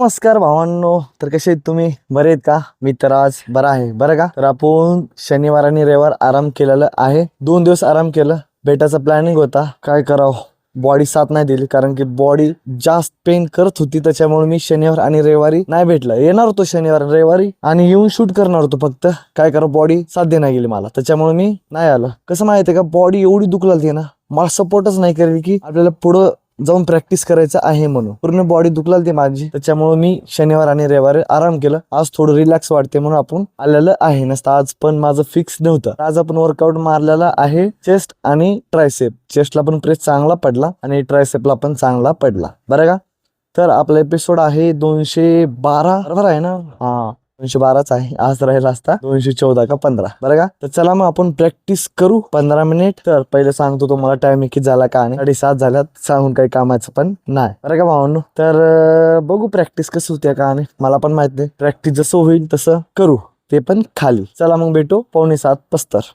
नमस्कार भावांनो, तर कसे आहेत तुम्ही? बरे आहेत का? मी तर आज बरा आहे बरं का. तर आपण शनिवार आणि रविवार आराम केलेला आहे. 2 दिवस आराम केलं. बेटाचा प्लॅनिंग होता, काय करावं, बॉडी साथ नाही दिली कारण की बॉडी जास्त पेन करत होती. त्याच्यामुळे मी शनिवार आणि रविवारी नाही भेटलं. येणार होतो शनिवार आणि रविवारी आणि येऊन शूट करणार होतो, फक्त काय करा बॉडी साथ दे नाही गेली मला. त्याच्यामुळे मी नाही आलो. कसं माहितीये का, बॉडी एवढी दुखलाती ना, मला सपोर्टच नाही करेल की आपल्याला पुढं जाऊन प्रॅक्टिस करायचं आहे म्हणून. पूर्ण बॉडी दुखलाती माझी. त्याच्यामुळे मी शनिवार आणि रविवारी आराम केलं. आज थोडं रिलॅक्स वाटते म्हणून आपण आलेलं आहे. नसतं आज पण माझं फिक्स नव्हतं. आज आपण वर्कआउट मारलेला आहे चेस्ट आणि ट्रायसेप. चेस्टला पण प्रेस चांगला पडला आणि ट्रायसेपला पण चांगला पडला बरं का. तर आपला एपिसोड आहे 212 बरोबर आहे ना? हा, 212च आहे. आज राहिला असता 214 का 15 बरं का. तर चला मग आपण प्रॅक्टिस करू 15 मिनिट. तर पहिले सांगतो तुम्हाला टाइम किती झाला का नाही. 7:30 झाल्यात, सांगून काही कामाचं पण नाही बरं का भावांनो. तर बघू प्रॅक्टिस कसं होत्या का नाही, मला पण माहित नाही. प्रॅक्टिस जसं होईल तसं करू, ते पण खाली. चला मग भेटू 6:45.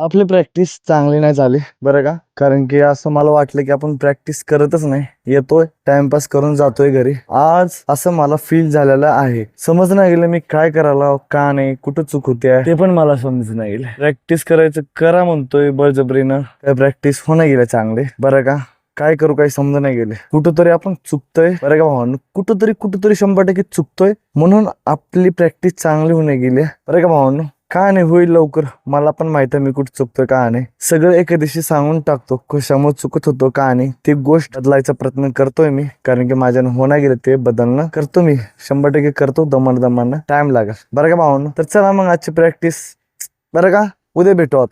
आपली प्रॅक्टिस चांगली नाही झाली बरं का, कारण की असं मला वाटलं की आपण प्रॅक्टिस करतच नाही, येतोय टाइमपास करून जातोय घरी. आज असं मला फील झालेलं आहे. समज नाही गेलं मी काय करायला का नाही, कुठं चूक होते ते पण मला समज नाही गेलं. प्रॅक्टिस करायचं करा म्हणतोय बळजबरीनं, काय प्रॅक्टिस होणं गेलं चांगले बरं का. काय करू काही समज नाही गेले, कुठंतरी आपण चुकतोय बरं का भावांनो, कुठंतरी 100% चुकतोय, म्हणून आपली प्रॅक्टिस चांगली होणे गेली बरं का भावांनो. का नाही होईल लवकर, मला पण माहित आहे मी कुठं चुकतोय का नाही. सगळं एका दिवशी सांगून टाकतो कशामुळे चुकत होतो का नाही. ती गोष्ट बदलायचा प्रयत्न करतोय मी, कारण की माझ्यानं होणार गेलं ते बदलणं करतो मी, 100% करतो. दमानं टाइम लागेल बरं का भावांनो. तर चला मग आजची प्रॅक्टिस बरं का, उद्या भेटू आता.